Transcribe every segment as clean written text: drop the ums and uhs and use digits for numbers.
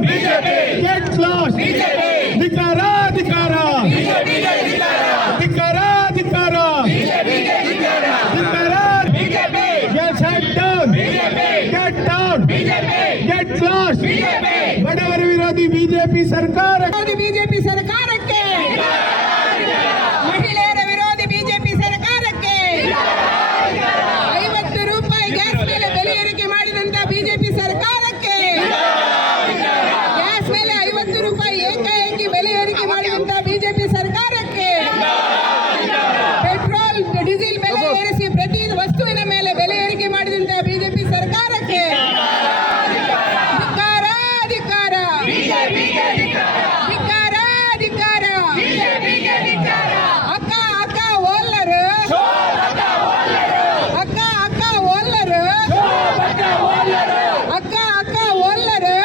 Get lost. ಧಿಕ್ಕಾರ ಧಿಕ್ಕಾರ ಧಿಕ್ಕಾರ ಧಿಕ್ಕಾರ ಧಿಕ್ಕಾರ. Get shut down. Get down. Get lost. ಬಡವರ ವಿರೋಧಿ ಬಿಜೆಪಿ ಸರ್ಕಾರ. ಬಿಜೆಪಿ ಸರ್ಕಾರಕ್ಕೆ, ಮಹಿಳೆಯರ ವಿರೋಧಿ ಬಿಜೆಪಿ ಸರ್ಕಾರಕ್ಕೆ, 50 ರೂಪಾಯಿ ಗ್ಯಾಸ್ ಮೇಲೆ ಬೆಲೆ ಏರಿಕೆ ಮಾಡಿದಂತ ಬಿಜೆಪಿ ಸರ್ಕಾರಕ್ಕೆ, ಗ್ಯಾಸ್ ಮೇಲೆ 50 ರೂಪಾಯಿ ಏಕಾಏಕಿ ಬೆಲೆ ಏರಿಕೆ ಮಾಡಿದಂತ ಬಿಜೆಪಿ ಸರ್ಕಾರಕ್ಕೆ, ಪೆಟ್ರೋಲ್ ಡೀಸೆಲ್ ಬೆಲೆ ಏರಿಸಿ ಪ್ರತಿ ವಸ್ತುವಿನ ಮೇಲೆ ಬೆಲೆ ಏರಿಕೆ ಮಾಡಿದಂತ ಬಿಜೆಪಿ ಸರ್ಕಾರಕ್ಕೆ ಧಿಕ್ಕಾರ ಧಿಕ್ಕಾರ ಧಿಕ್ಕಾರ ಧಿಕ್ಕಾರ. ಅಕ್ಕ ಅಕ್ಕ ಓಲ್ಲರು, ಅಕ್ಕ ಅಕ್ಕ ಓಲ್ಲರು, ಅಕ್ಕ ಅಕ್ಕ ಓಲ್ಲರು,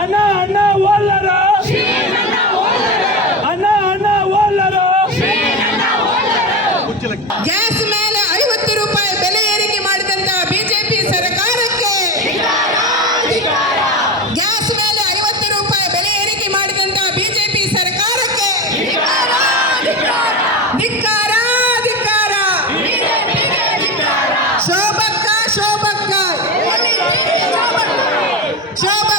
ಅಣ್ಣ ಅಣ್ಣ ಓಲ್ಲರು, ಅಣ್ಣ ಅಣ್ಣ ಓಲ್ಲರು. ಗ್ಯಾಸ್ ಮೇಲೆ 50 ರೂಪಾಯಿ ಬೆಲೆ ಏರಿಕೆ ಮಾಡಿದಂತ ಬಿಜೆಪಿ ಸರ್ಕಾರಕ್ಕೆ, ಗ್ಯಾಸ್ ಮೇಲೆ 50 ರೂಪಾಯಿ ಬೆಲೆ ಏರಿಕೆ ಮಾಡಿದಂತ ಬಿಜೆಪಿ ಸರ್ಕಾರಕ್ಕೆ ಧಿಕ್ಕಾರ ಧಿಕ್ಕಾರ. ಶೋಭಕ್ಕ ಶೋಭಕ್ಕ ಶೋಭ